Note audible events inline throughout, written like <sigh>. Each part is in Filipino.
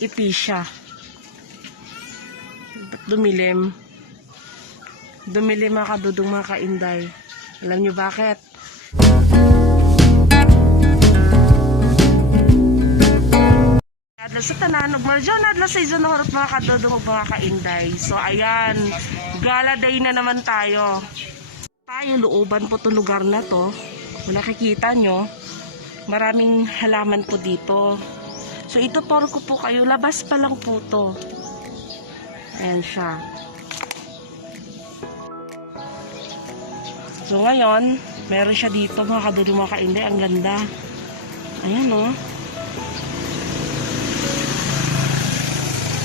ipisya. Ba't dumilim? Dumilim mga kadudong mga kainday. Alam niyo bakit? Adla sa tanan ug marjo adla sa izo horot mga kadudong ug mga kainday. So ayan, gala day na naman tayo. Tayo looban po to lugar na to. Kung nakikita nyo, maraming halaman po dito. So ituturo ko po kayo, labas pa lang po to. Ayan siya. So ngayon, meron siya dito mga kadudong mga kainday. Ang ganda. Ayan oh.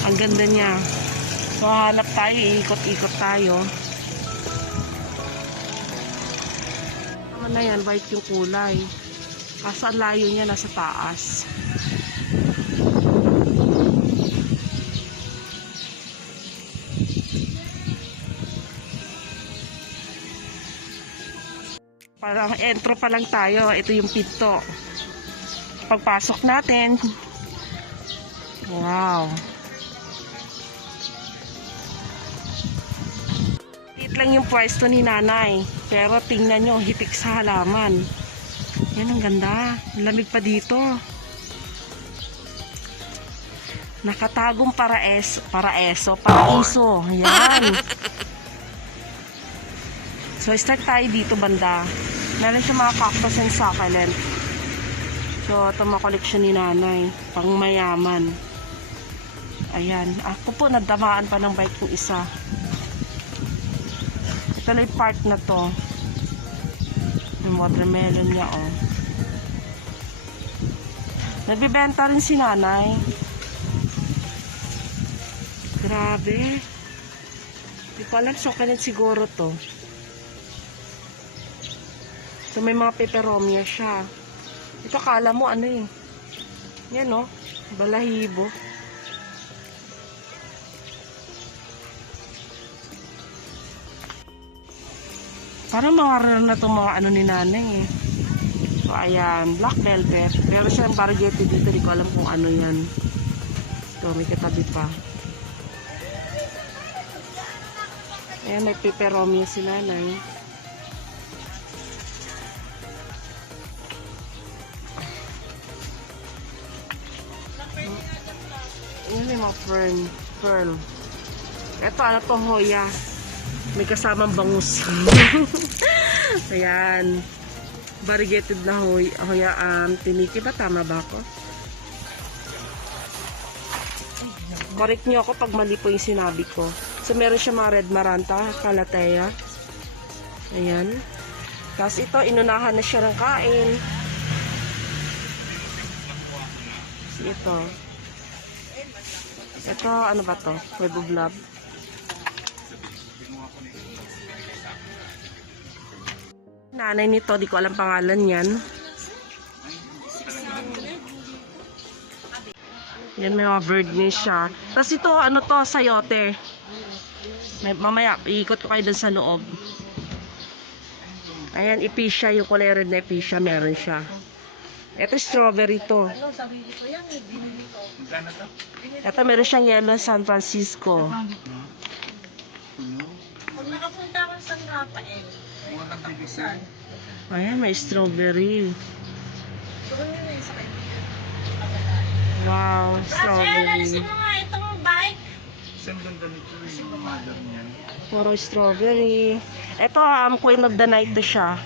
Ang ganda niya. So, hanap tayo, ikot-ikot tayo. Ano na yan, white yung kulay. Kaso layo niya nasa taas. Parang entro pa lang tayo. Ito yung pinto. Pagpasok natin, Wow. Lit lang yung pwesto ni nanay. Pero tingnan nyo, hitik sa halaman. Yan ang ganda. Lamig pa dito. Nakatagong paraes, paraeso, paraiso. Yan. <laughs> So, start tayo dito banda. Meron siya mga cactus and succulent. So, ito mga koleksyon ni nanay. Pang mayaman. Ayan. Ako po, nadamaan pa ng bike yung isa. Ito yung part na to. Yung watermelon niya, oh. Nagbibenta rin si nanay. Grabe. Hindi ko alam, sukalit siguro to. So, may mga peperomia siya. Ito, kala mo, ano eh. Yan, oh. Balahibo. Parang mga na itong mga ano ni nanay eh. So, ayan. Black velvet. Pero siyang varieté dito. Di ko alam kung ano yan. Ito, may katabi pa. Ayan, may peperomia si nanay. Ayan, may mga fern. Pearl. Ito, ano to, hoya. May kasamang bangus. <laughs> Ayan. Variegated na hoy, hoya. Um, tiniki ba? Tama ba ako? Correct niyo ako pag mali po yung sinabi ko. So, meron siya mga red maranta, kalateya. Ayan. Tapos ito, inunahan na siya ng kain. Ito. Ito, ano ba to? Webo blob. Nanay nito, di ko alam pangalan yan. Yan may mga bird niya siya. Tapos ito, ano to, sayote. May, mamaya, iikot ko kayo dun sa loob. Ayan, ipisya, yung kulay red na ipisya, meron siya. Ito, strawberry to. Ito, meron siyang yellow San Francisco. Pag nakapunta ka sa Rafael, Ayan, may strawberry. kanya. Wow, Rafael, alis strawberry. mo nga itong bike. Isang ganda nito yung mother niyan. Puro strawberry. Ito, um, Queen of the Night to siya.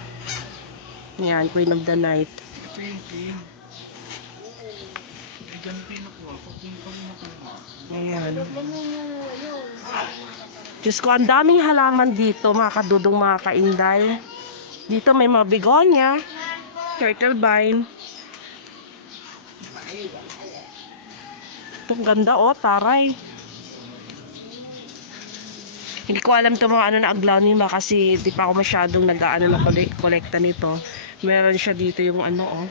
Yan, Queen of the Night. Ito yung king. Eh, ganito yung nakuha ko. King pa rin nakuha. Ayan. Diyos ko, ang daming halaman dito, mga kadudong mga kainday. Dito may mga begonia, turtle vine. Itong ganda, oh, taray. Hindi ko alam itong mga ano na aglaw ni Ma kasi di pa ako masyadong nag-ano na kolekta nito. Meron siya dito yung ano, oh.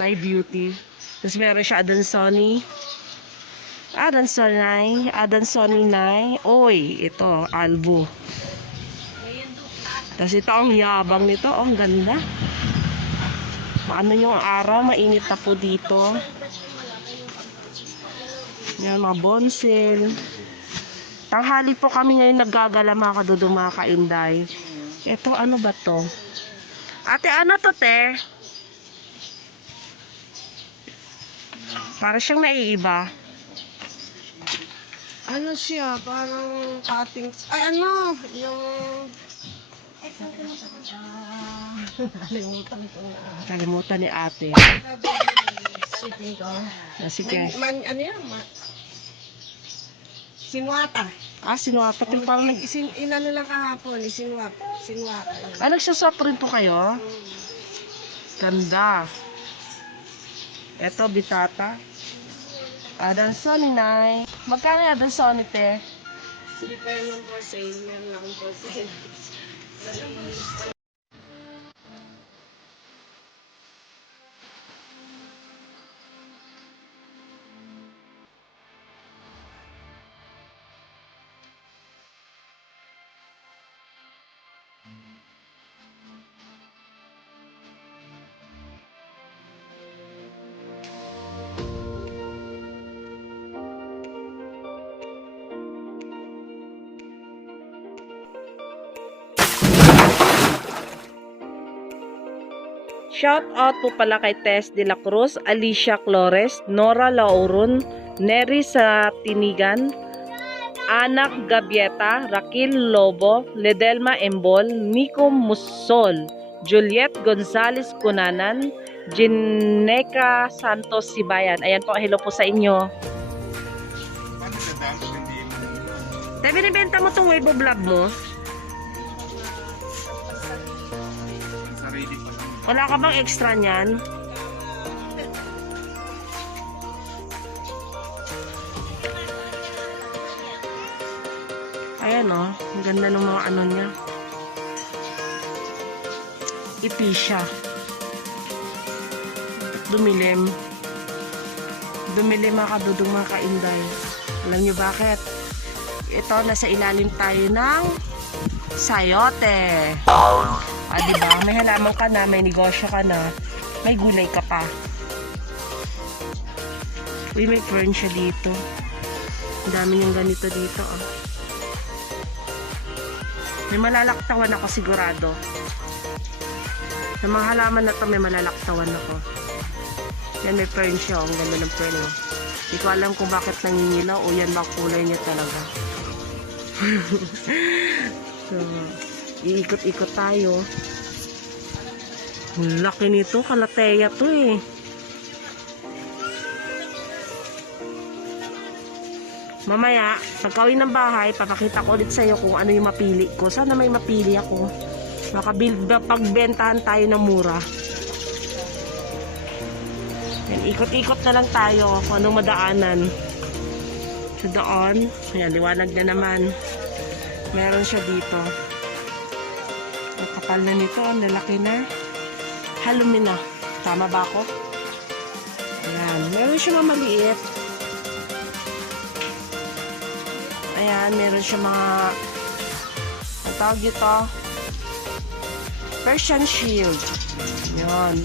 Thai Beauty. Tapos meron siya Adansoni. Adansonay. Adansoni Nay. Oy, ito, Albo. Tapos ito, ang yabang nito. Oh, ang ganda. Maano yung araw, mainit na po dito. Yan, mga bonsil. Tanghali po kami ngayon naggagala mga kadudong mga kainday. Ito, ano ba to? Ate, ano to, te? Para siyang naiiba. Ano siya? Parang cutting... Ay, ano? Yung... Nakalimutan ko na. Kalimutan ni ate. Ah, sige. Man, ano yan? Ma- Sinwata. Ah, sinuwapat yung parang nag... Isin, inano lang kahapon, isinwap. Sinwata. yun. Ah, nagsaswap rin po kayo? Ganda. Ito, bitata. Adanson ni Nay. Magkano yung Adanson ni Te? Hindi pa yun for sale. Meron akong for sale. Shout out po pala kay Tess De La Cruz, Alicia Flores, Nora Laurun, Neri sa Tinigan, Anak Gabieta, Rakil Lobo, Ledelma Embol, Nico Musol, Juliet Gonzales Cunanan, Gineca Santos Sibayan. Ayan po, hello po sa inyo. Paano sa dance hindi mo Te, binibenta mo tong Weibo vlog mo? Wala ka bang extra niyan? Ayan o, ang ganda ng mga ano niya. Ipi siya. Dumilim. Dumilim mga kadudong mga kainday. Alam niyo bakit? Ito, nasa ilalim tayo ng sayote. Ah, di ba? May halaman ka na, may negosyo ka na, may gulay ka pa. Uy, may fern siya dito. Ang dami yung ganito dito, ah. May malalaktawan ako sigurado. Sa mga halaman na to, may malalaktawan ako. Yan, may fern siya. oh. Ang ganda ng fern, oh. Hindi ko alam kung bakit nangingilaw o yan ba kulay niya talaga. <laughs> so, iikot-ikot tayo. Ang laki nito, kalateya to eh. Mamaya, pagkawin ng bahay, papakita ko ulit sa'yo kung ano yung mapili ko. Sana may mapili ako. Makabil, pagbentahan tayo ng mura. Ikot-ikot na lang tayo kung anong madaanan. Sa doon, ayan, liwanag na naman. Meron siya dito. Kapal na nito, ang lalaki na. Halumina. Tama ba ako? Ayan. Meron siya mga maliit. Ayan, meron siya mga ang tawag dito Persian Shield. Ayan.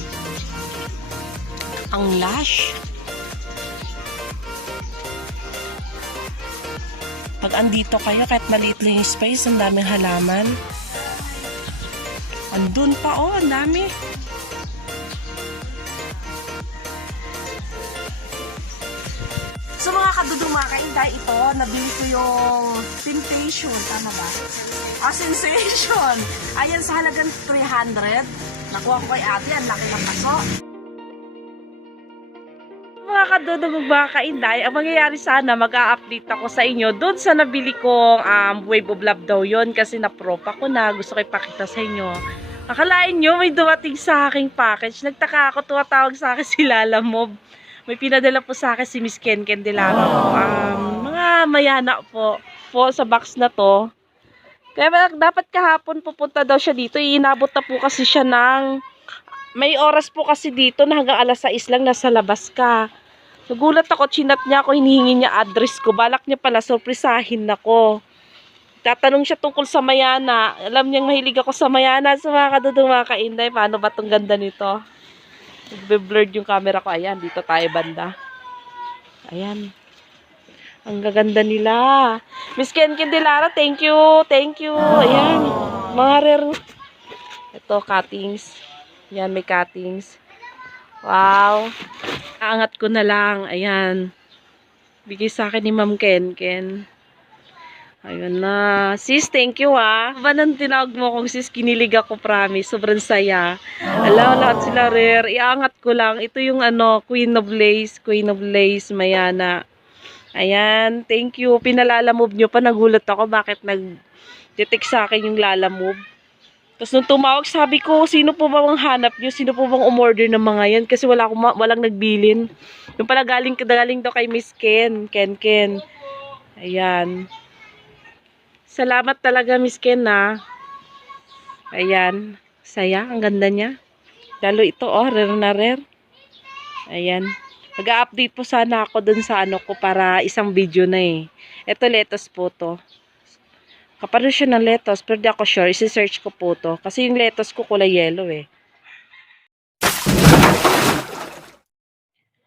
Ang lash. Pag andito kayo, kahit maliit lang yung space, ang daming halaman. Andun pa, oh, dami. So mga kadudong mga kainday, ito, nabili ko yung Temptation, tama ba? Ah, Sensation. Ayan, sa halagang 300. Nakuha ko kay ate, ang laki ng paso. Mga kadudong mga kainday, ang mangyayari sana, mag-a-update ako sa inyo doon sa nabili kong um, Wave of Love daw yon kasi na-propa ko na. Gusto ko ipakita sa inyo. Akalain nyo, may dumating sa aking package. Nagtaka ako, tumatawag sa akin <laughs> si Lala Mob. May pinadala po sa akin si Miss Ken Ken de Lala po. Um, mga mayana po, po sa box na to. Kaya dapat kahapon pupunta daw siya dito. Iinabot na po kasi siya ng... May oras po kasi dito na hanggang alas 6 lang nasa labas ka. Nagulat ako, chinat niya ako, hinihingi niya address ko. Balak niya pala, surprisahin ako. Tatanong siya tungkol sa Mayana. Alam niyang mahilig ako sa Mayana. Sa mga kadudong mga kainday, paano ba tong ganda nito? Nagbe-blurred yung camera ko. Ayan, dito tayo banda. Ayan. Ang gaganda nila. Miss Ken Candelara, thank you. Thank you. Ayan. Mga rare. Ito, cuttings. Yan, may cuttings. Wow. Aangat ko na lang. Ayan. Bigay sa akin ni Ma'am Ken Ken. Ayun na. Sis, thank you ha. Ba nang tinawag mo kong sis, kinilig ako promise. Sobrang saya. Alam, lahat sila rare. Iangat ko lang. Ito yung ano, Queen of Lace. Queen of Lace, Mayana. Ayan, thank you. Pinalala move nyo pa. Nagulat ako bakit nag-detect sa akin yung lala move. Tapos nung tumawag, sabi ko, sino po ba ang hanap nyo? Sino po bang umorder ng mga yan? Kasi wala akong, walang nagbilin. Yung pala galing, galing daw kay Miss Ken. Ken Ken. Ayan. Salamat talaga, Miss Ken, na. Ayan. Saya. Ang ganda niya. Lalo ito, oh. Rare na rare. Ayan. Mag-update po sana ako dun sa ano ko para isang video na eh. Ito, lettuce po to. Kapareho siya ng lettuce, pero di ako sure. Isi-search ko po to. Kasi yung lettuce ko kulay yellow eh.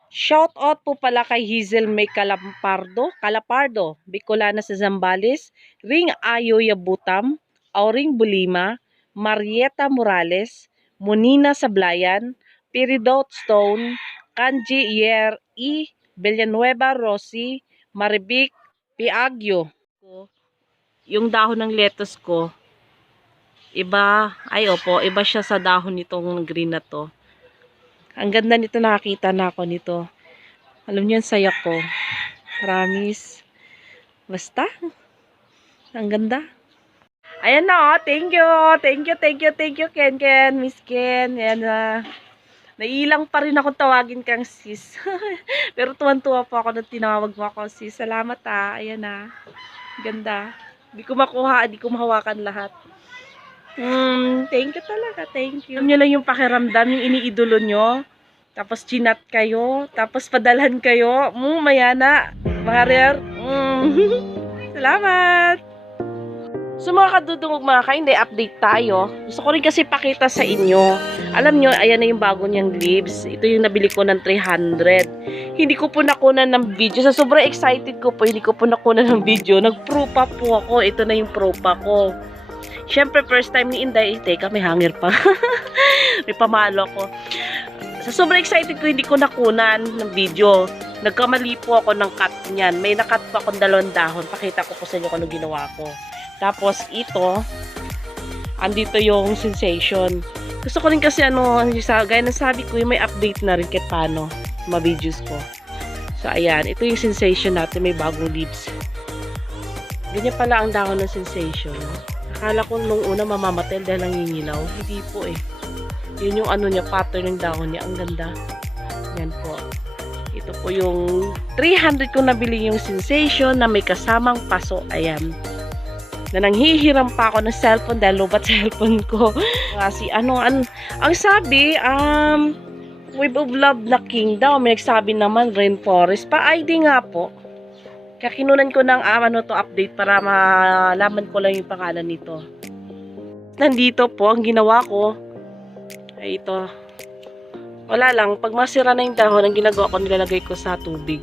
Shout out po pala kay Hazel May Calampardo, Calapardo, Bicolana sa Zambales, Ring Ayo Yabutam, Auring Bulima, Marieta Morales, Monina Sablayan, Peridot Stone, Kanji Yer E. Villanueva Rossi, Maribic Piagyo. Yung dahon ng lettuce ko, iba, ay opo, iba siya sa dahon nitong green na to. Ang ganda nito, nakakita na ako nito. Alam niyo, ang saya ko. Promise. Basta. Ang ganda. Ayan na, oh. Thank you. Thank you, thank you, thank you, Ken Ken, Miss Ken. Ayan na. Nailang pa rin ako tawagin kang sis. <laughs> Pero tuwan-tuwa po ako na tinawag mo ako sis. Salamat ah. Ayan na. Ganda. Di ko makuha, di ko mahawakan lahat. Hmm, thank you talaga, thank you. Alam nyo lang yung pakiramdam, yung iniidolo nyo. Tapos chinat kayo, tapos padalhan kayo. Mm, mayana, rare. Mm. <laughs> Salamat! So mga kadudungog mga ka-hindi, update tayo. Gusto ko rin kasi pakita sa inyo. Alam nyo, ayan na yung bago niyang leaves. Ito yung nabili ko ng 300. Hindi ko po nakunan ng video. Sa sobrang excited ko po, hindi ko po nakunan ng video. Nag-propa po ako. Ito na yung propa ko. Siyempre, first time ni Inday. Eh, teka, may hanger pa. <laughs> may pamalo ko. Sa sobrang excited ko, hindi ko nakunan ng video. Nagkamali po ako ng cut niyan. May nakat po akong dalawang dahon. Pakita ko po sa inyo kung ano ginawa ko. Tapos, ito, andito yung sensation. Gusto ko rin kasi ano, gaya ng sabi ko, may update na rin kahit paano, ma-videos ko. So, ayan. Ito yung sensation natin. May bagong leaves. Ganyan pala ang dahon ng sensation. Akala ko nung una mamamatay dahil nangingilaw. Hindi po eh. Yun yung ano niya, pattern ng dahon niya. Ang ganda. Yan po. Ito po yung 300 ko nabili yung sensation na may kasamang paso. Ayan. Na nanghihiram pa ako ng cellphone dahil lubat <laughs> cellphone ko. Kasi ano, an, ang sabi, um, Wave of Love na King daw. May nagsabi naman, Rainforest. Pa-ID nga po. Kaya kinunan ko ng um, ano to update para malaman ko lang yung pangalan nito. Nandito po, ang ginawa ko, ay ito. Wala lang, pag masira na yung dahon, ang ginagawa ko, nilalagay ko sa tubig.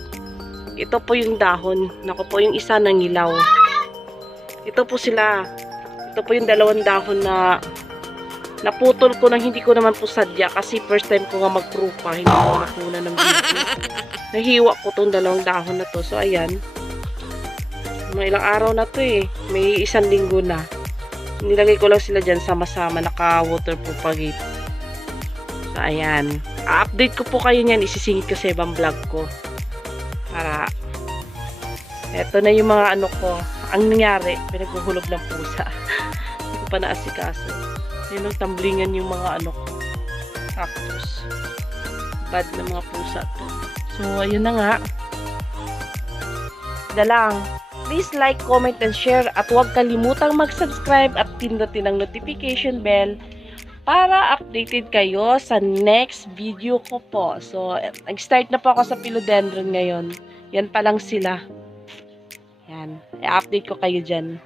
Ito po yung dahon. Naku po, yung isa ng ilaw. Ito po sila. Ito po yung dalawang dahon na naputol ko nang hindi ko naman po sadya kasi first time ko nga mag-prupa. Hindi ko nakuna ng video. Nahiwa ko tong dalawang dahon na to. So, ayan. Mga ilang araw na to eh. May isang linggo na. Nilagay ko lang sila dyan sama-sama. Naka-waterproof pagit. So, ayan. A-update ko po kayo niyan. Isisingit ko sa ibang vlog ko. Para eto na yung mga ano ko. Ang nangyari, pinaghuhulog ng pusa. Hindi ko pa naasikaso. Yun ang tamblingan yung mga ano ko. Cactus. Bad na mga pusa to. So, ayun na nga. Dalang. Please like, comment, and share at huwag kalimutang mag-subscribe at pindutin ang notification bell para updated kayo sa next video ko po. So, nag-start na po ako sa philodendron ngayon. Yan pa lang sila. Yan. I-update ko kayo dyan.